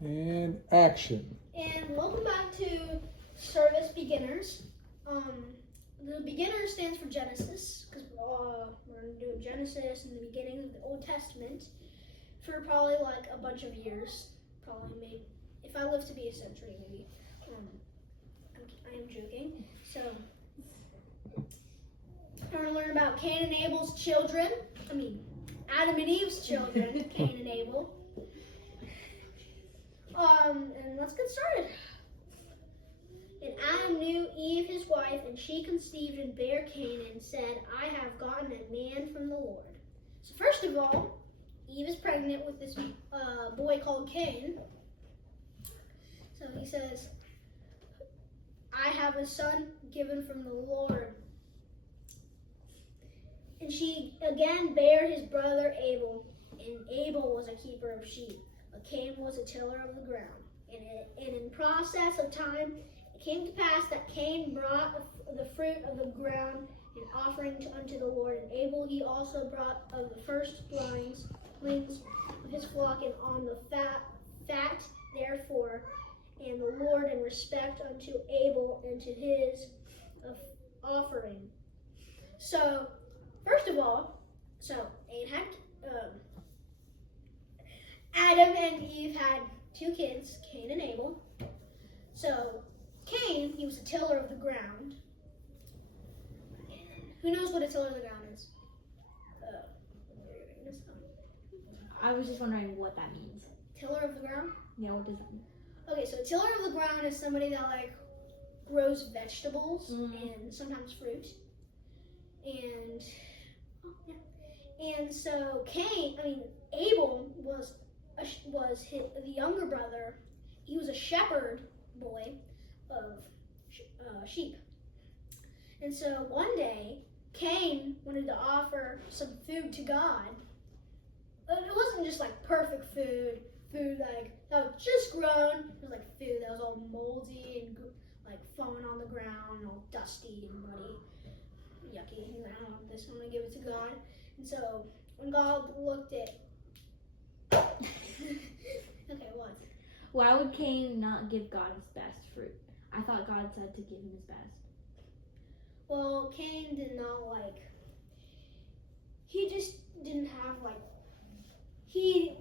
And action. And welcome back to Service Beginners. The beginner stands for Genesis, because we're doing Genesis and the beginning of the Old Testament for probably like a bunch of years. Probably maybe, if I live to be a century, maybe. I am joking. So, we're going to learn about Cain and Abel's children. Adam and Eve's children, Cain and Abel. And let's get started. And Adam knew Eve, his wife, and she conceived and bare Cain and said, I have gotten a man from the Lord. So first of all, Eve is pregnant with this boy called Cain. So he says, I have a son given from the Lord. And she again bare his brother Abel, and Abel was a keeper of sheep, but Cain was a tiller of the ground. And in process of time, it came to pass that Cain brought the fruit of the ground an offering unto the Lord, and Abel he also brought of the firstlings of his flock, and on the fat therefore, and the Lord in respect unto Abel and to his offering. So, first of all, Adam and Eve had two kids, Cain and Abel. So, Cain, he was a tiller of the ground. And who knows what a tiller of the ground is? I was just wondering what that means. Tiller of the ground? Yeah, what does that mean? Okay, so a tiller of the ground is somebody that grows vegetables and sometimes fruit. And so Abel was the younger brother. He was a shepherd boy of sheep. And so one day, Cain wanted to offer some food to God. It wasn't just perfect food that was just grown. It was food that was all moldy and falling on the ground, all dusty and muddy, yucky. And I don't want this. I'm gonna give it to God. And so when God looked at, okay, what? Why would Cain not give God his best fruit? I thought God said to give him his best. Well, Cain did not he just didn't have he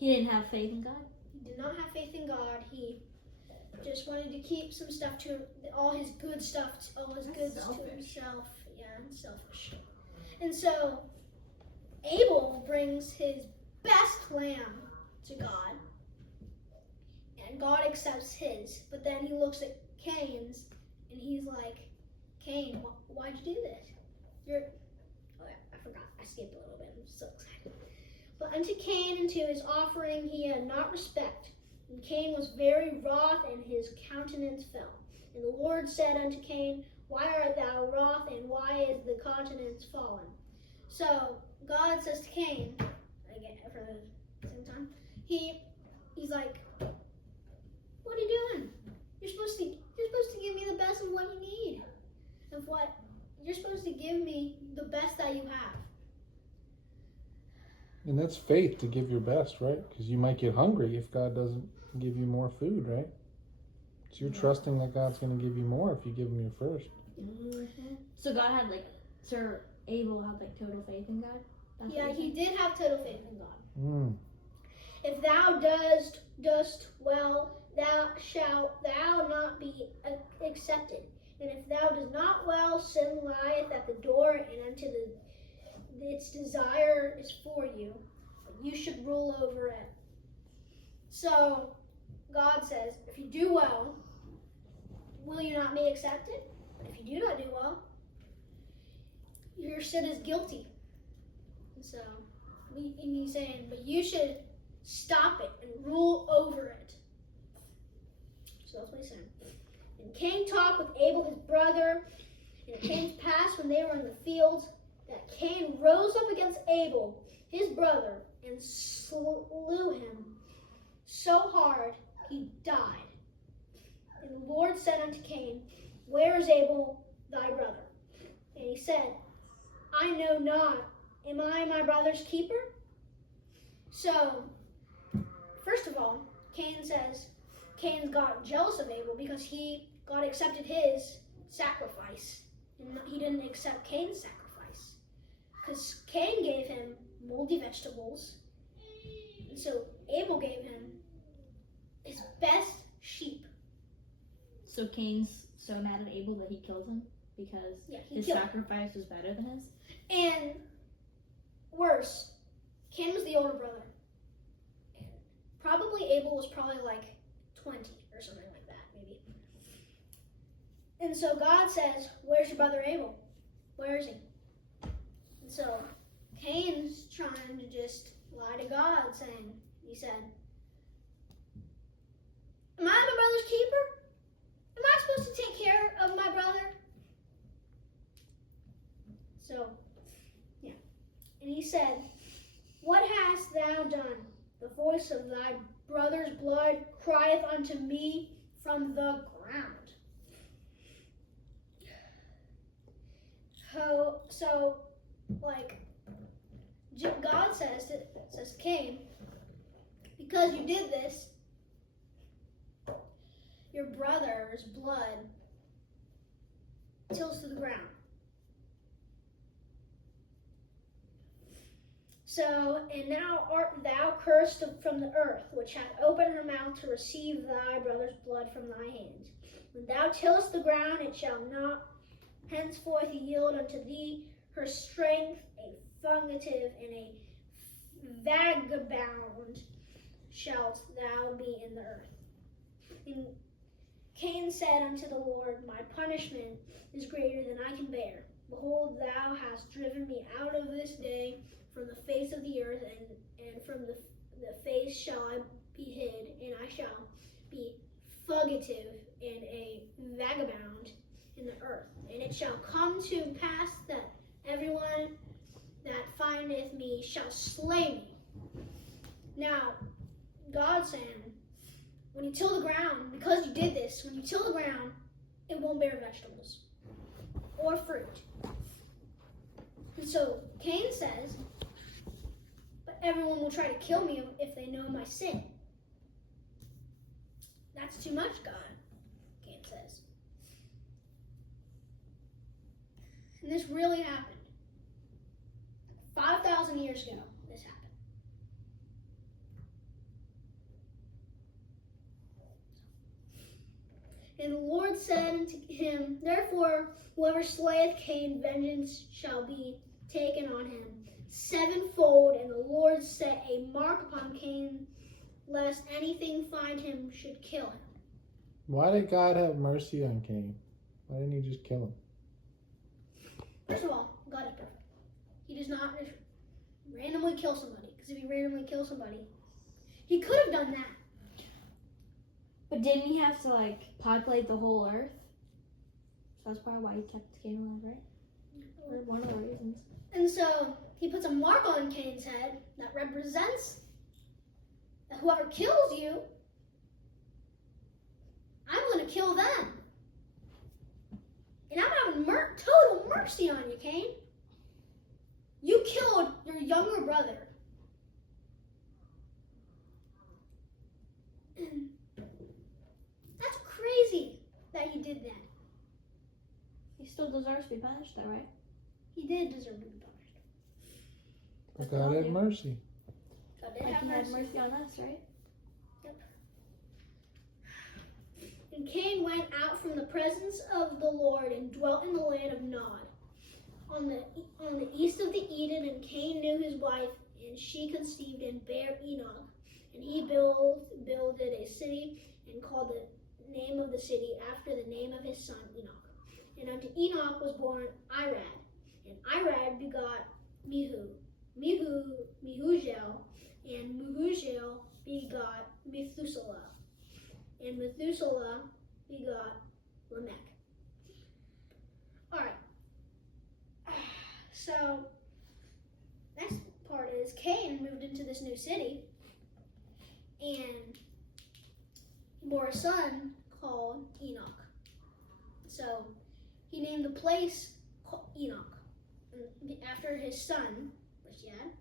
didn't have faith in God? He did not have faith in God. He just wanted to keep some stuff to all his good stuff to himself. Yeah, and selfish. And so Abel brings his best lamb to God, and God accepts his. But then he looks at Cain's, and he's like, Cain, why'd you do this? I forgot. I skipped a little bit. I'm so excited. But unto Cain and to his offering he had not respect. And Cain was very wroth, and his countenance fell. And the Lord said unto Cain, Why art thou wroth, and why is the countenance fallen? So God says to Cain, again for the second time, he's like, what are you doing? You're supposed to give me the best of what you need. You're supposed to give me the best that you have. And that's faith to give your best, right? Because you might get hungry if God doesn't give you more food, right? So you're trusting that God's going to give you more if you give him your first. Mm-hmm. So God had Abel had total faith in God? Yeah, he did have total faith in God. Mm. If thou dost well, thou shalt thou not be accepted. And if thou dost not well, sin lieth at the door, and unto its desire is for you. You should rule over it. So God says, if you do well, will you not be accepted? But if you do not do well, your sin is guilty. And so he's saying, but you should stop it and rule over it. So that's what he's saying. And Cain talked with Abel his brother, and it came to pass when they were in the field that Cain rose up against Abel his brother and slew him so hard he died. And the Lord said unto Cain, Where is Abel thy brother? And he said, I know not. Am I my brother's keeper? So, first first of all, Cain got jealous of Abel because God accepted his sacrifice. And he didn't accept Cain's sacrifice. Because Cain gave him moldy vegetables. And so Abel gave him his best sheep. So Cain's so mad at Abel that he killed him because He his killed him. sacrifice was better than his? And worse, Cain was the older brother. And probably Abel was probably like 20 or something like that, maybe. And so God says, where's your brother Abel? Where is he? And so Cain's trying to just lie to God, he said, am I my brother's keeper? Am I supposed to take care of my brother? So, yeah. And he said, what hast thou done? The voice of thy brother's blood crieth unto me from the ground. So, God says to Cain, because you did this, your brother's blood tilts to the ground. So, and now art thou cursed from the earth, which hath opened her mouth to receive thy brother's blood from thy hand. When thou tillest the ground, it shall not henceforth yield unto thee her strength, a fugitive and a vagabond shalt thou be in the earth. And Cain said unto the Lord, my punishment is greater than I can bear. Behold, thou hast driven me out of this day from the face of the earth, and from the face shall I be hid, and I shall be fugitive and a vagabond in the earth. And it shall come to pass that everyone that findeth me shall slay me. Now, God saying, when you till the ground, because you did this, when you till the ground, it won't bear vegetables or fruit. And so Cain says, but everyone will try to kill me if they know my sin. That's too much, God, Cain says. And this really happened. 5,000 years ago, this happened. And the Lord said unto him, therefore, whoever slayeth Cain, vengeance shall be taken on him sevenfold. And the Lord set a mark upon Cain, lest anything find him should kill him. Why did God have mercy on Cain? Why didn't he just kill him? First of all, God is perfect. He does not randomly kill somebody. Because if he randomly kills somebody, he could have done that. But didn't he have to populate the whole earth? So that's probably why he kept Cain alive, right? Or one of the reasons. And so he puts a mark on Cain's head that represents that whoever kills you, I'm going to kill them. And I'm having total mercy on you, Cain. You killed your younger brother. And that's crazy that you did that. He still deserves to be punished, though, right? He did deserve to be punished. But God had mercy. God did Like have he had mercy. mercy on us, right? Yep. And Cain went out from the presence of the Lord and dwelt in the land of Nod, on the east of the Eden. And Cain knew his wife, and she conceived and bare Enoch. And he builded a city and called the name of the city after the name of his son Enoch. And unto Enoch was born Irad, and Irad begot Mehujael, and Mehujael begot Methuselah, and Methuselah begot Lamech. Alright, so next part is Cain moved into this new city and he bore a son called Enoch. So he named the place Enoch after his son, which he had.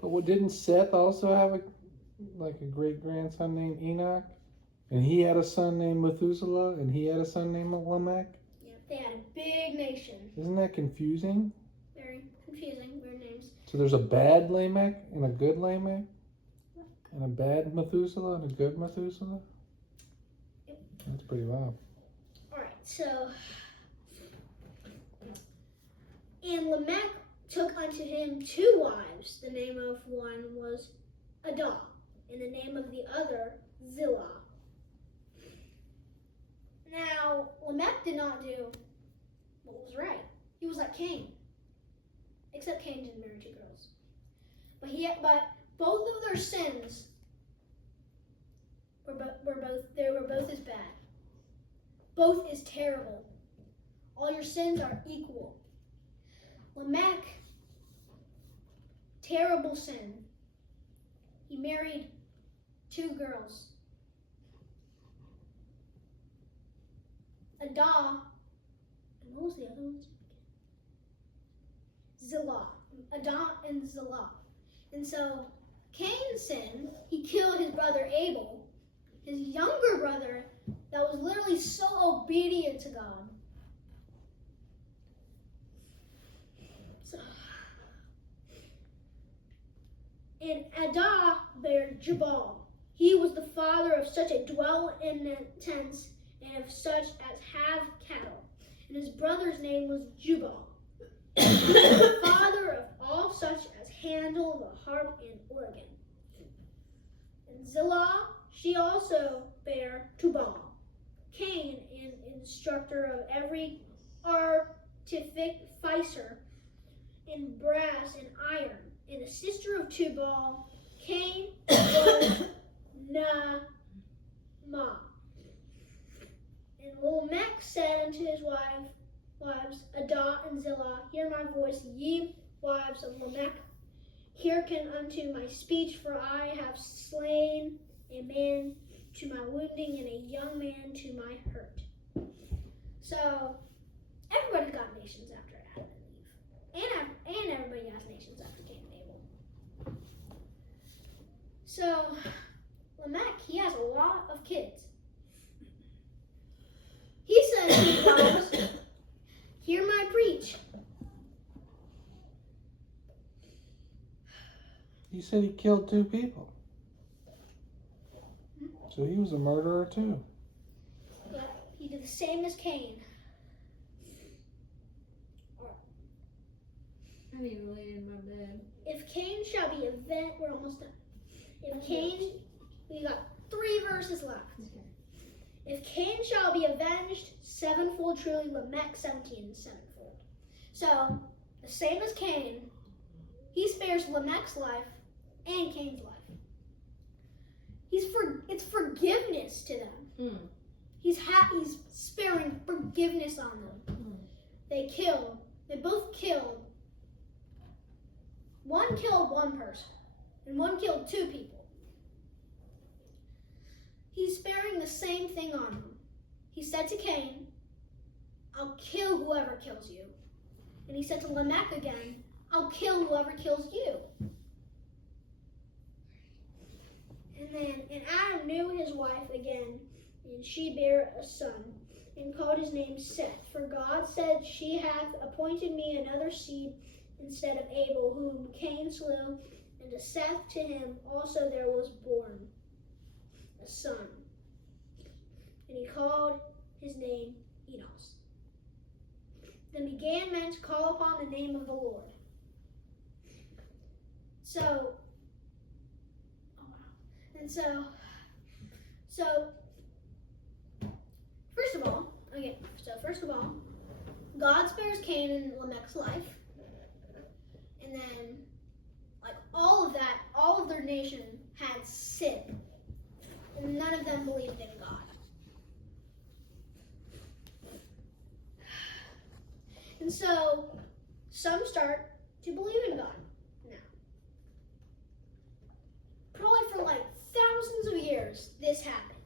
But didn't Seth also have like a great grandson named Enoch, and he had a son named Methuselah, and he had a son named Lamech? Yeah, they had a big nation. Isn't that confusing? Very confusing, weird names. So there's a bad Lamech and a good Lamech, and a bad Methuselah and a good Methuselah? Yep. That's pretty wild. Alright, so. And Lamech took unto him 2 wives. The name of one was Adah, and the name of the other Zillah. Now, Lamech did not do what was right. He was like Cain. Except Cain didn't marry 2 girls. But both of their sins were both as bad. Both is terrible. All your sins are equal. Lamech, terrible sin. He married 2 girls. Adah, and what was the other one? Zillah. Adah and Zillah. And so Cain sinned. He killed his brother Abel, his younger brother that was literally so obedient to God. So, and Adah bare Jabal. He was the father of such as dwell in tents and of such as have cattle. And his brother's name was Jubal. The father of all such as handle the harp and organ. And Zillah, she also bare Tubal. Cain, an instructor of every artificer in brass and iron. And the sister of Tubal, Cain, was Naamah. And Lamech said unto his wives, Adah and Zillah, hear my voice, ye wives of Lamech. Hearken unto my speech, for I have slain a man to my wounding and a young man to my hurt. So, everybody got nations after Adam and Eve. And everybody has nations after Cain and Abel. So, Lamech, he has a lot of kids. He says to his wives, hear my preach. He said he killed 2 people. So he was a murderer too. Yeah, he did the same as Cain. I need to lay in my bed. If Cain shall be avenged, we're almost done. If Cain, we got 3 verses left. Okay. If Cain shall be avenged, 7-fold, truly Lamech 17 7-fold. So, the same as Cain, he spares Lamech's life and Cain's life. It's forgiveness to them. He's sparing forgiveness on them. They both killed. One killed 1 person, and one killed 2 people. He's sparing the same thing on them. He said to Cain, I'll kill whoever kills you. And he said to Lamech again, I'll kill whoever kills you. And Adam knew his wife again, and she bare a son, and called his name Seth. For God said, she hath appointed me another seed instead of Abel, whom Cain slew, and to Seth to him also there was born a son. And he called his name Enos. Then began men to call upon the name of the Lord. So, first of all, God spares Cain and Lamech's life. And then, like, all of their nation had sin. And none of them believed in God. And so, some start to believe in God now. Probably for like thousands of years, this happened.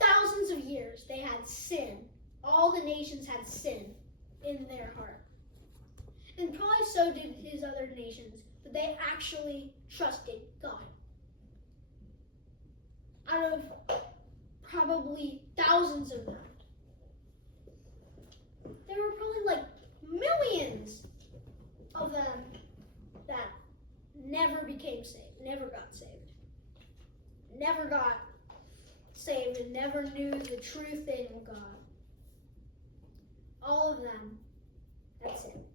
Thousands of years, they had sin. All the nations had sin in their heart. And probably so did his other nations, but they actually trusted God. out of probably thousands of them, there were probably like millions of them that never became saved, never got saved, and never knew the true thing of God. All of them, that's it.